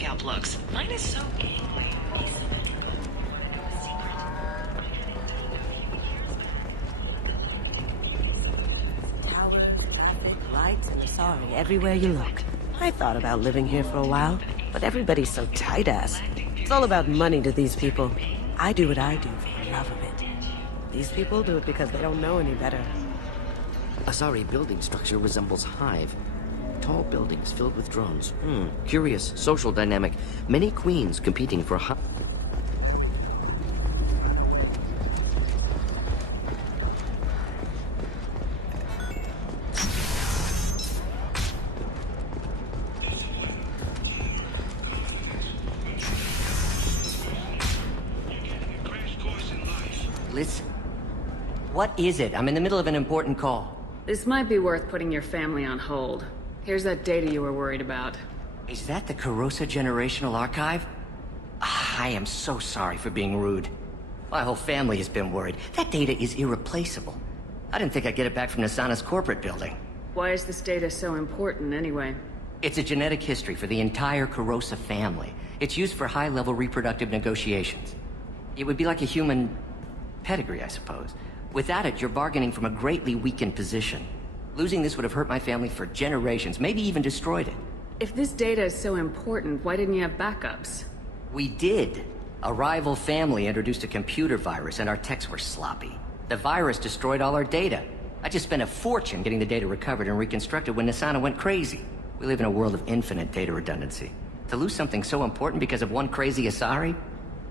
scalp looks. Mine is so gangly. Towers, traffic, lights, and Asari everywhere you look. I thought about living here for a while, but everybody's so tight-ass. It's all about money to these people. I do what I do for the love of it. These people do it because they don't know any better. Asari building structure resembles Hive. Tall buildings filled with drones. Curious social dynamic. Many queens competing for Listen. What is it? I'm in the middle of an important call. This might be worth putting your family on hold. Here's that data you were worried about. Is that the Karosa Generational Archive? I am so sorry for being rude. My whole family has been worried. That data is irreplaceable. I didn't think I'd get it back from Nasana's corporate building. Why is this data so important, anyway? It's a genetic history for the entire Karosa family. It's used for high-level reproductive negotiations. It would be like a human pedigree, I suppose. Without it, you're bargaining from a greatly weakened position. Losing this would have hurt my family for generations, maybe even destroyed it. If this data is so important, why didn't you have backups? We did. A rival family introduced a computer virus and our techs were sloppy. The virus destroyed all our data. I just spent a fortune getting the data recovered and reconstructed when Nasana went crazy. We live in a world of infinite data redundancy. To lose something so important because of one crazy Asari?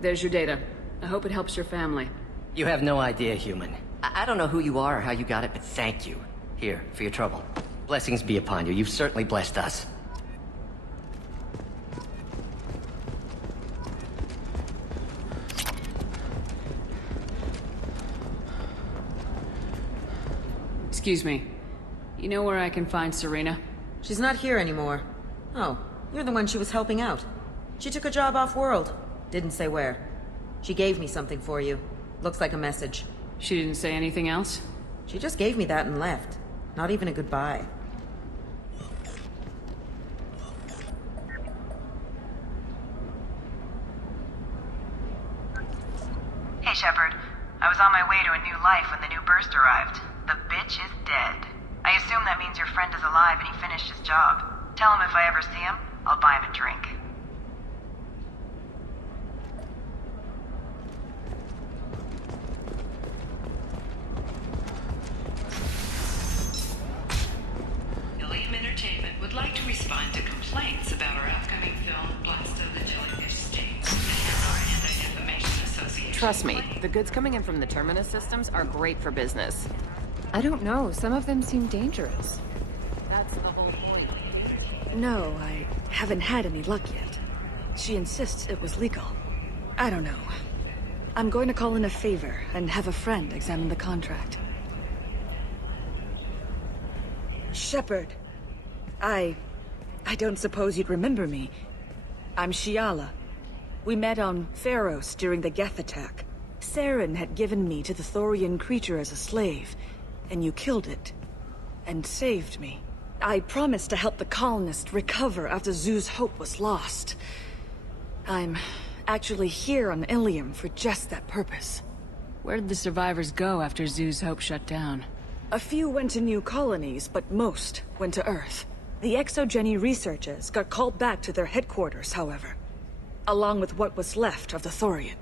There's your data. I hope it helps your family. You have no idea, human. I don't know who you are or how you got it, but thank you. Here, for your trouble. Blessings be upon you. You've certainly blessed us. Excuse me. You know where I can find Serena? She's not here anymore. Oh, you're the one she was helping out. She took a job off-world. Didn't say where. She gave me something for you. Looks like a message. She didn't say anything else? She just gave me that and left. Not even a goodbye. Hey, Shepard. I was on my way to a new life when the new burst arrived. The bitch is dead. I assume that means your friend is alive and he finished his job. Tell him if I ever see him, I'll buy him a drink. Ilium Entertainment would like to respond to complaints about our upcoming film, Blast of the Jellyfish State. Our Anti-Defamation Association. Trust me, the goods coming in from the Terminus systems are great for business. I don't know, some of them seem dangerous. That's the whole point. No, I haven't had any luck yet. She insists it was legal. I don't know. I'm going to call in a favor and have a friend examine the contract. Shepard. I don't suppose you'd remember me. I'm Shiala. We met on Pharos during the Geth attack. Saren had given me to the Thorian creature as a slave, and you killed it. And saved me. I promised to help the colonists recover after Zoo's hope was lost. I'm actually here on Ilium for just that purpose. Where did the survivors go after Zoo's Hope shut down? A few went to new colonies, but most went to Earth. The Exogeny researchers got called back to their headquarters, however. Along with what was left of the Thorian.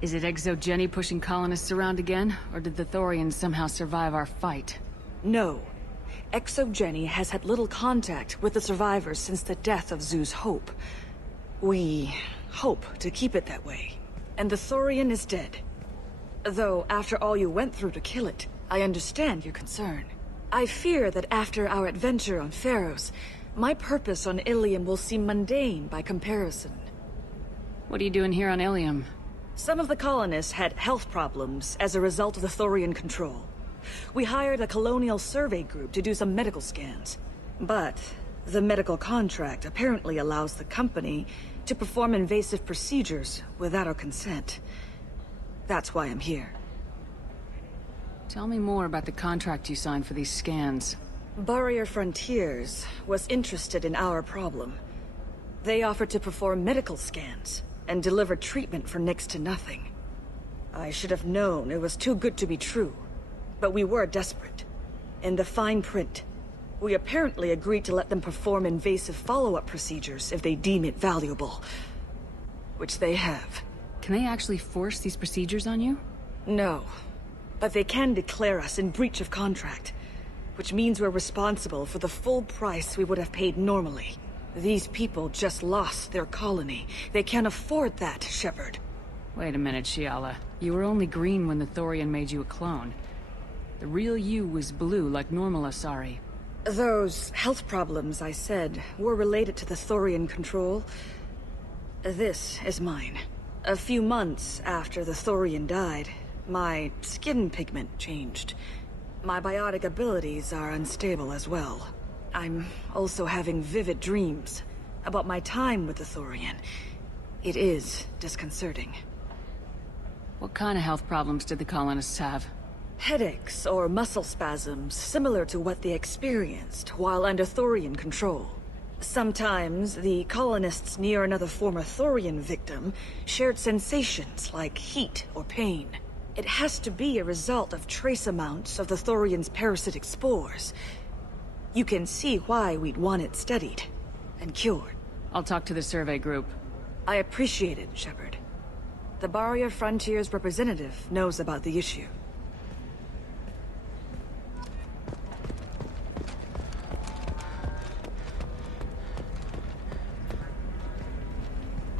Is it Exogeny pushing colonists around again, or did the Thorians somehow survive our fight? No. Exogeny has had little contact with the survivors since the death of Zoo's Hope. We hope to keep it that way. And the Thorian is dead. Though, after all you went through to kill it, I understand your concern. I fear that after our adventure on Pharos, my purpose on Ilium will seem mundane by comparison. What are you doing here on Ilium? Some of the colonists had health problems as a result of the Thorian control. We hired a colonial survey group to do some medical scans. But the medical contract apparently allows the company to perform invasive procedures without our consent. That's why I'm here. Tell me more about the contract you signed for these scans. Barrier Frontiers was interested in our problem. They offered to perform medical scans and deliver treatment for next to nothing. I should have known it was too good to be true, but we were desperate. In the fine print, we apparently agreed to let them perform invasive follow-up procedures if they deem it valuable. Which they have. Can they actually force these procedures on you? No. But they can declare us in breach of contract, which means we're responsible for the full price we would have paid normally. These people just lost their colony. They can't afford that, Shepard. Wait a minute, Shiala. You were only green when the Thorian made you a clone. The real you was blue like normal Asari. Those health problems I said were related to the Thorian control. This is mine. A few months after the Thorian died, my skin pigment changed. My biotic abilities are unstable as well. I'm also having vivid dreams about my time with the Thorian. It is disconcerting. What kind of health problems did the colonists have? Headaches or muscle spasms similar to what they experienced while under Thorian control. Sometimes the colonists near another former Thorian victim shared sensations like heat or pain. It has to be a result of trace amounts of the Thorian's parasitic spores. You can see why we'd want it studied and cured. I'll talk to the survey group. I appreciate it, Shepard. The Barrier Frontiers representative knows about the issue.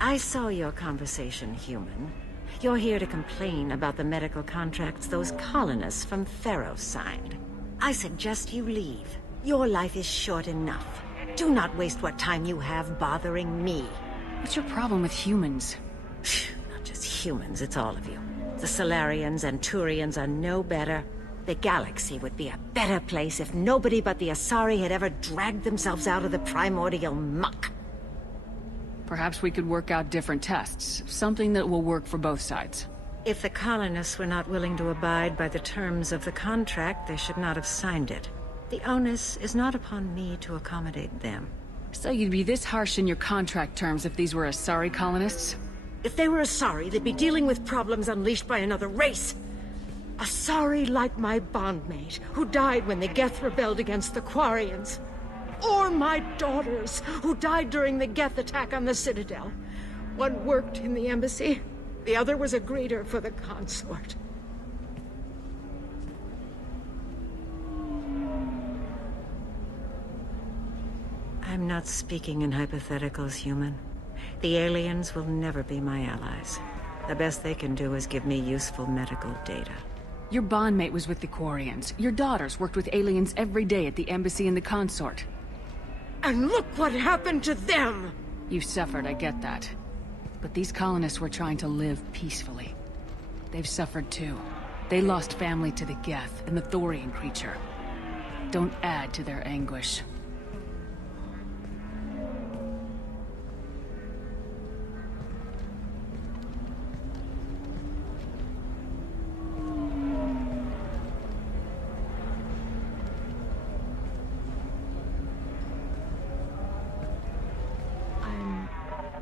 I saw your conversation, human. You're here to complain about the medical contracts those colonists from Feros signed. I suggest you leave. Your life is short enough. Do not waste what time you have bothering me. What's your problem with humans? Not just humans, it's all of you. The Solarians and Turians are no better. The galaxy would be a better place if nobody but the Asari had ever dragged themselves out of the primordial muck. Perhaps we could work out different tests. Something that will work for both sides. If the colonists were not willing to abide by the terms of the contract, they should not have signed it. The onus is not upon me to accommodate them. So you'd be this harsh in your contract terms if these were Asari colonists? If they were Asari, they'd be dealing with problems unleashed by another race. Asari like my bondmate, who died when the Geth rebelled against the Quarians. Or my daughters, who died during the Geth attack on the Citadel. One worked in the embassy, the other was a greeter for the consort. I'm not speaking in hypotheticals, human. The aliens will never be my allies. The best they can do is give me useful medical data. Your bondmate was with the Quarians. Your daughters worked with aliens every day at the embassy and the consort. And look what happened to them! You suffered, I get that. But these colonists were trying to live peacefully. They've suffered too. They lost family to the Geth and the Thorian creature. Don't add to their anguish.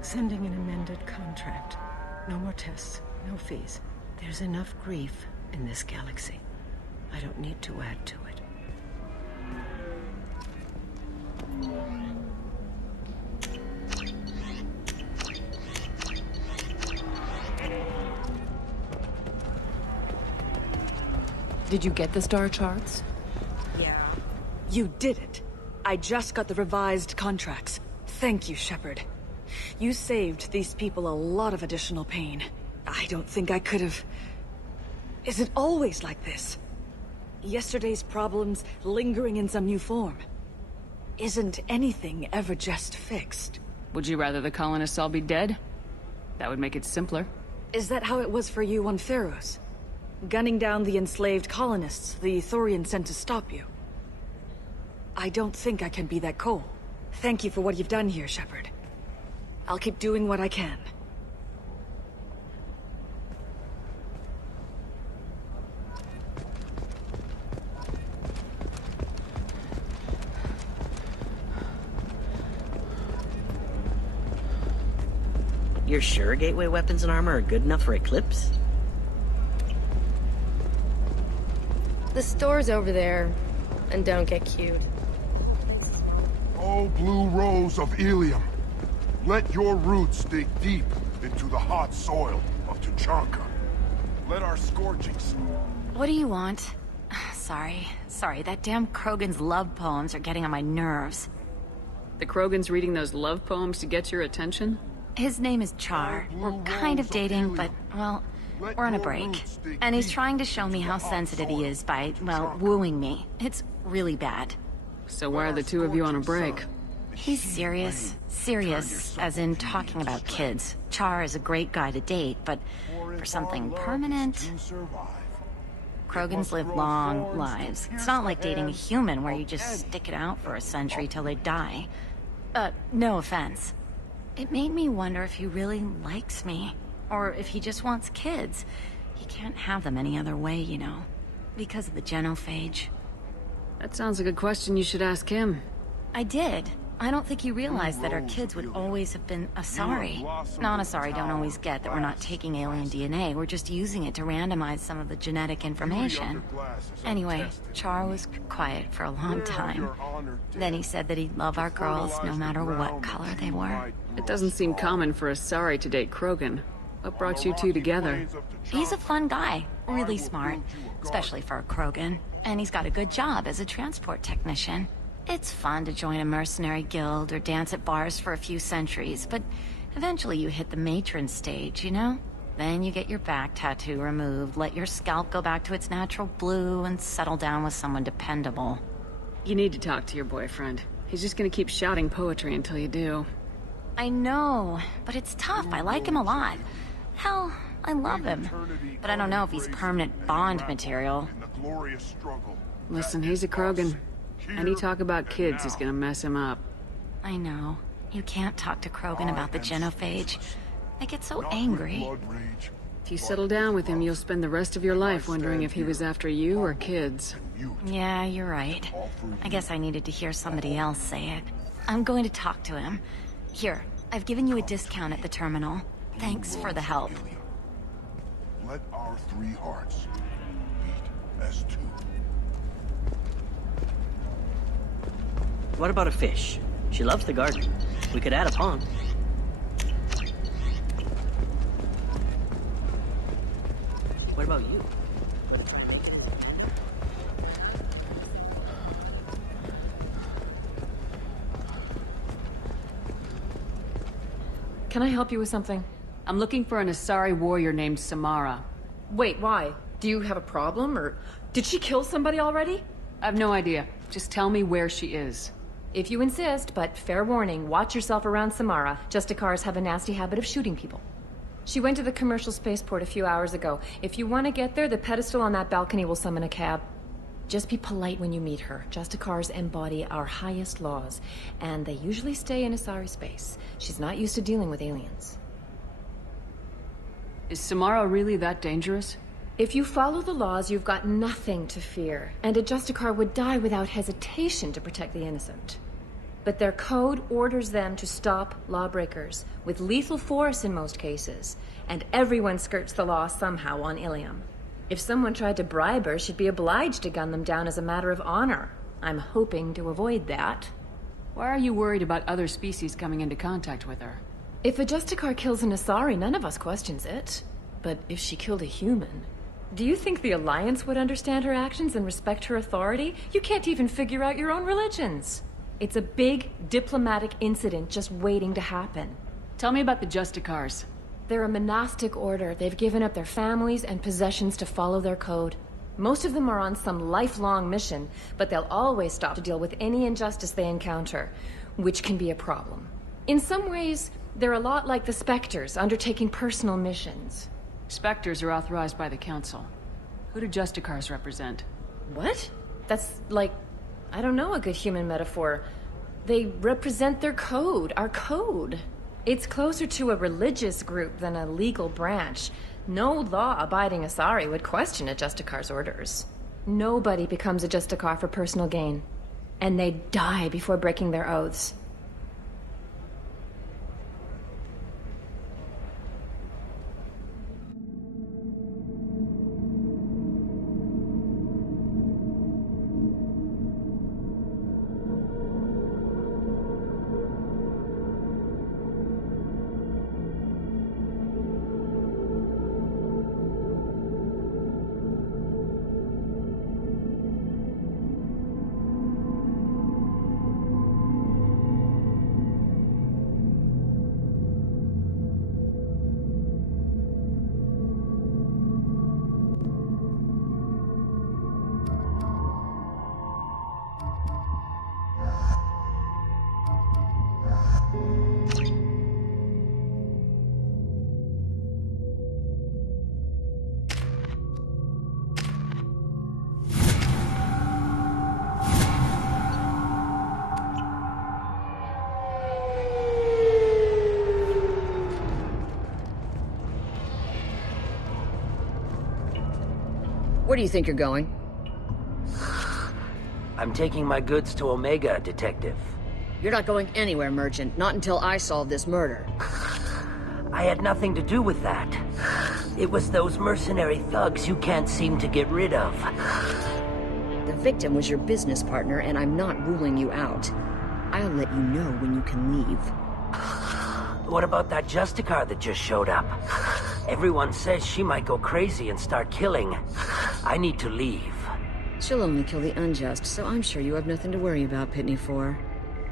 Sending an amended contract. No more tests, no fees. There's enough grief in this galaxy. I don't need to add to it. Did you get the star charts? Yeah. You did it. I just got the revised contracts. Thank you, Shepard. You saved these people a lot of additional pain. I don't think I could have... Is it always like this? Yesterday's problems lingering in some new form. Isn't anything ever just fixed? Would you rather the colonists all be dead? That would make it simpler. Is that how it was for you on Feros? Gunning down the enslaved colonists the Thorian sent to stop you? I don't think I can be that cold. Thank you for what you've done here, Shepard. I'll keep doing what I can. You're sure gateway weapons and armor are good enough for Eclipse? The store's over there. And don't get cute. Oh, blue rose of Ilium. Let your roots dig deep into the hot soil of Tuchanka. Let our scorchings... What do you want? Sorry, that damn Krogan's love poems are getting on my nerves. The Krogan's reading those love poems to get your attention? His name is Char. We're kind of dating, but, well, we're on a break. And he's trying to show me how sensitive he is by, well, wooing me. It's really bad. So why are the two of you on a break? He's serious. Serious, as in talking about kids. Char is a great guy to date, but for something permanent... Krogans live long lives. It's not like dating a human where you just stick it out for a century till they die. No offense. It made me wonder if he really likes me. Or if he just wants kids. He can't have them any other way, you know. Because of the genophage. That sounds like a question you should ask him. I did. I don't think he realized that our kids would always have been Asari. Non-Asari don't always get that we're not taking alien DNA, we're just using it to randomize some of the genetic information. Anyway, Char was quiet for a long time. Then he said that he'd love our girls no matter what color they were. It doesn't seem common for Asari to date Krogan. What brought you two together? He's a fun guy, really smart, especially for a Krogan. And he's got a good job as a transport technician. It's fun to join a mercenary guild or dance at bars for a few centuries, but eventually you hit the matron stage, you know? Then you get your back tattoo removed, let your scalp go back to its natural blue, and settle down with someone dependable. You need to talk to your boyfriend. He's just gonna keep shouting poetry until you do. I know, but it's tough. I like him a lot. Hell, I love him. But I don't know if he's permanent Bond material. Listen, he's a Krogan. Any talk about kids is gonna mess him up. I know. You can't talk to Krogan about the genophage. I get so angry. If you settle down with him, you'll spend the rest of your life wondering if he was after you or kids. Yeah, you're right. I guess I needed to hear somebody else say it. I'm going to talk to him. Here, I've given you a discount at the terminal. Thanks for the help. Let our three hearts beat as two. What about a fish? She loves the garden. We could add a pond. What about you? Can I help you with something? I'm looking for an Asari warrior named Samara. Wait, why? Do you have a problem, or did she kill somebody already? I have no idea. Just tell me where she is. If you insist, but fair warning, watch yourself around Samara. Justicars have a nasty habit of shooting people. She went to the commercial spaceport a few hours ago. If you want to get there, the pedestal on that balcony will summon a cab. Just be polite when you meet her. Justicars embody our highest laws, and they usually stay in Asari space. She's not used to dealing with aliens. Is Samara really that dangerous? If you follow the laws, you've got nothing to fear, and a Justicar would die without hesitation to protect the innocent. But their code orders them to stop lawbreakers, with lethal force in most cases, and everyone skirts the law somehow on Ilium. If someone tried to bribe her, she'd be obliged to gun them down as a matter of honor. I'm hoping to avoid that. Why are you worried about other species coming into contact with her? If a Justicar kills an Asari, none of us questions it. But if she killed a human... Do you think the Alliance would understand her actions and respect her authority? You can't even figure out your own religions. It's a big diplomatic incident just waiting to happen. Tell me about the Justicars. They're a monastic order. They've given up their families and possessions to follow their code. Most of them are on some lifelong mission, but they'll always stop to deal with any injustice they encounter, which can be a problem. In some ways, they're a lot like the Spectres, undertaking personal missions. Spectres are authorized by the Council. Who do Justicars represent? What? That's like... I don't know a good human metaphor. They represent their code, our code. It's closer to a religious group than a legal branch. No law-abiding Asari would question a Justicar's orders. Nobody becomes a Justicar for personal gain. And they die before breaking their oaths. Where do you think you're going? I'm taking my goods to Omega, Detective. You're not going anywhere, Merchant. Not until I solve this murder. I had nothing to do with that. It was those mercenary thugs you can't seem to get rid of. The victim was your business partner, and I'm not ruling you out. I'll let you know when you can leave. What about that Justicar that just showed up? Everyone says she might go crazy and start killing. I need to leave. She'll only kill the unjust, so I'm sure you have nothing to worry about, Pitney 4.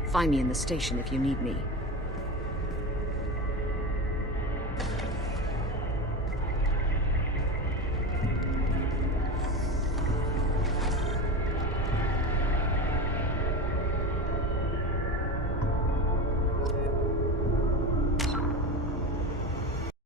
Find me in the station if you need me.